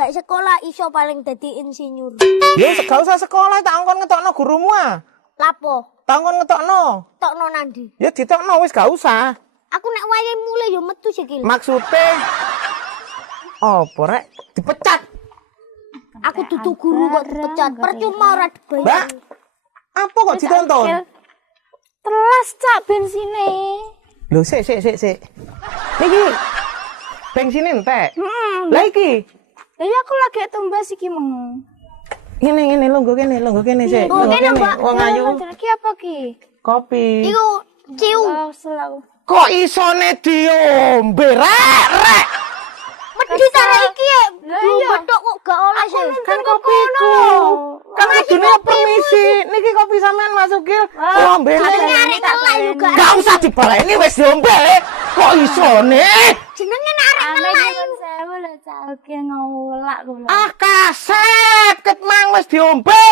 gak sekolah iso paling dadi insinyur. Ya gak usah sekolah tak ngkon ngetokno gurumu ah. Lapo? Tak ngkon ngetokno. Tokno nandi. Ya ditokno wis gak usah. Aku nek wayahe mulai yo metu sikil. Maksude opo rek dipecat. Aku dudu guru kok dipecat. Percuma ora dibayar. Mbak, apa kok ditonton? Telas cak bensine. Lho sik. Niki. Bensin entek. Lah iki. Ya aku lagi tumbas iki meng. Ngene longgo kene sik. Oh, kene, Mbak. Wong ayu. Ki apa ki? Kopi. Iku ciu. Selalu. Kok isone diombe rek? Medhi ta iki ya. Lah iya. Betok kok gak oleh sih. Kan kopiku. Kan kudune permisi. Niki kopi sampean masukin. Lombe. Nyari telah juga. Gak usah dibaleni wis diombe. Kok isone? Jenenge arek telah. Sewu lho cak oke ngulak kula. Ah kasep ket mang wis diombe.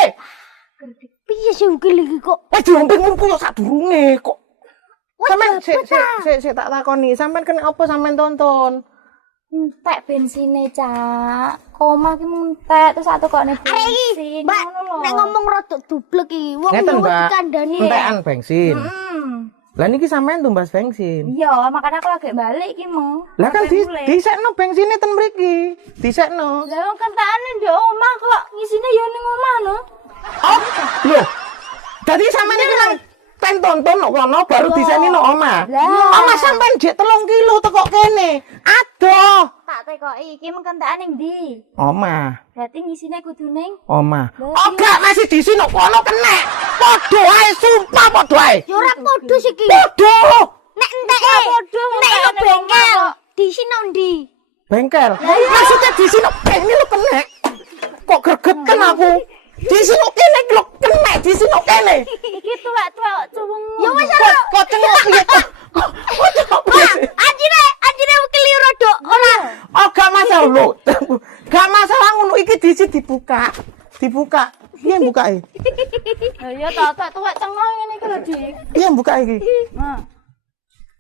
Piye sih ukil iki kok? Wis diombe ngono yo sadurunge kok. Sampeyan sik tak takoni, sampean kena apa sampean tonton? Entek bensine cak. Omah ki entek terus aku kok nek Arek iki, Mbak, nek ngomong rada dublek iki. Wong Ngeten, yo Mbak. dikandani. Entekan bensin. Lah niki sampean tumbas bensin. Iya, makanya aku lagi balik iki mau. Lah kan disekno bensine ten mriki. Disekno. Lah wong kentakane ndek omah kok ngisine ya ning omah no. Oh, lho. Dadi sampean iki nang ten tonton kok kono baru diseni nang omah. Omah sampean jek 3 kilo teko kene. Adoh. Tak tekoki iki mengkentakane ndi? Omah. Berarti ngisine kudu ning Omah. Oh gak masih di sini kono kenek. Padha ae sumpah padha ae. Ya ora podo sih iki. Padha. Nek enteke. Nek lo bengkel. Di sini ndi? Bengkel. Maksudnya di sini ini lo kenek. Kok gregetken aku? Di sini kene lho kenek di sini kene. iki tuwek-tuwek cuwung. Ya wis ora. Kok cengok piye kok? Kok cengok piye? Anjire keliru dok. Ora. Oh gak masalah lho. Gak masalah ngono iki disi dibuka. Dibuka. Piye mbukake? Lah ya tak tuwek cengok ngene iki lho, Dik. Piye mbukake iki? Nah.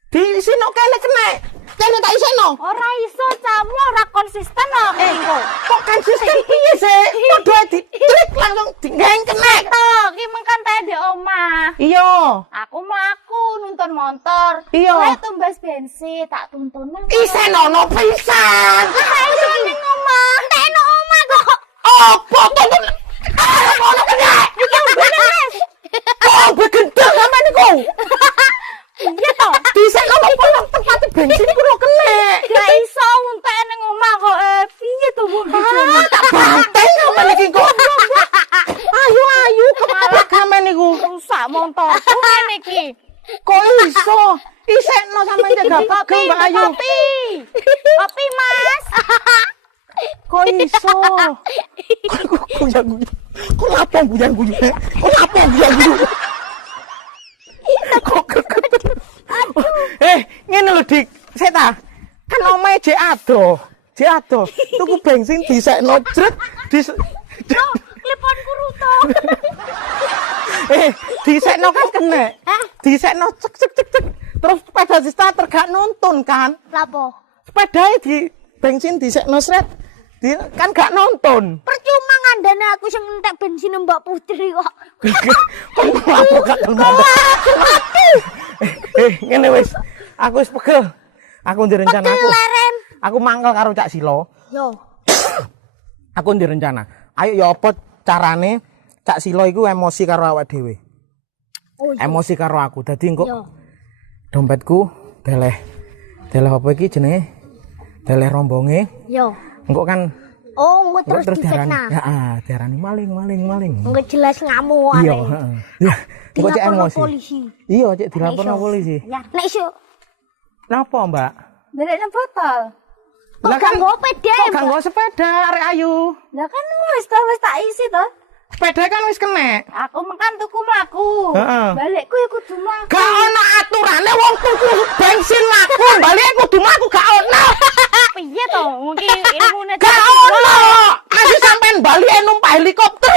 Di sini kene kenek. Kene tak iseno. Ora iso camu ora konsisten kok engko. Kok kan sistem piye sih? Padha ditrik langsung digeng kenek. Tok, iki mengkantake ndek omah. Iya. Aku mlaku nuntun motor. Iya. Kowe tumbas bensin, tak tuntun nang. Isenono pisan. Iso ning omah. Entek eno omah kok. Apa tonton? Ono kenek. Iki bener wis. Oh, begendeng sampe niku. Iya to. Disekno kok tempat bensin kuwi kenek. Gak iso untek ning omah kok. Piye to Bu? Tak banteng sampe niki kok. Ayo kepala gamen niku. Rusak motorku ngene iki. Kok iso? Isekno sampe jaga pagem Mbak Ayu. Kopi, Mas. Kok iso? Kok apa guyu? Kok greget. Ngene lho Dik, sik ta. Kan omahe jek ado. Tuku bensin disekno jret Kliponku ruto. disekno kan kenek. Disekno cek. Terus sepeda di starter gak nuntun kan. Lapo? Sepedae di bensin disekno sret. Kan gak nonton. Percuma ngandane aku sing entek bensin Mbak Putri kok. Kok apa gak temen. Ngene wis. Aku wis pegel. Aku ndek rencana aku. Leren. Aku mangkel karo Cak Silo. Yo. Aku ndek rencana. Ayo ya apa carane Cak Silo iku emosi karo awak dhewe. Oh iya. Emosi karo aku. Dadi engko Yo. dompetku deleh apa iki jenenge? Deleh rombonge. Yo. Engko kan Oh, engko terus diarani. difitnah. Heeh, diarani maling. Engko jelas ngamuk Iya, arek. heeh. Ya, engko cek Dilaporno emosi. polisi. Iya, cek dilaporno polisi. Ya, nek iso. Napa, Mbak? Ndelekne botol. Kok gak nggo peda Kok gak nggo sepeda arek ayu? Lah kan wis tak isi to. Sepeda kan wis kenek. Aku makan tuku mlaku. Heeh. Balikku ya kudu mlaku. Gak ono aturane wong tuku bensin mlaku, balik kudu mlaku gak ono. Piye to? Mungkin ilmune Gak ono. Masih sampean balik numpak helikopter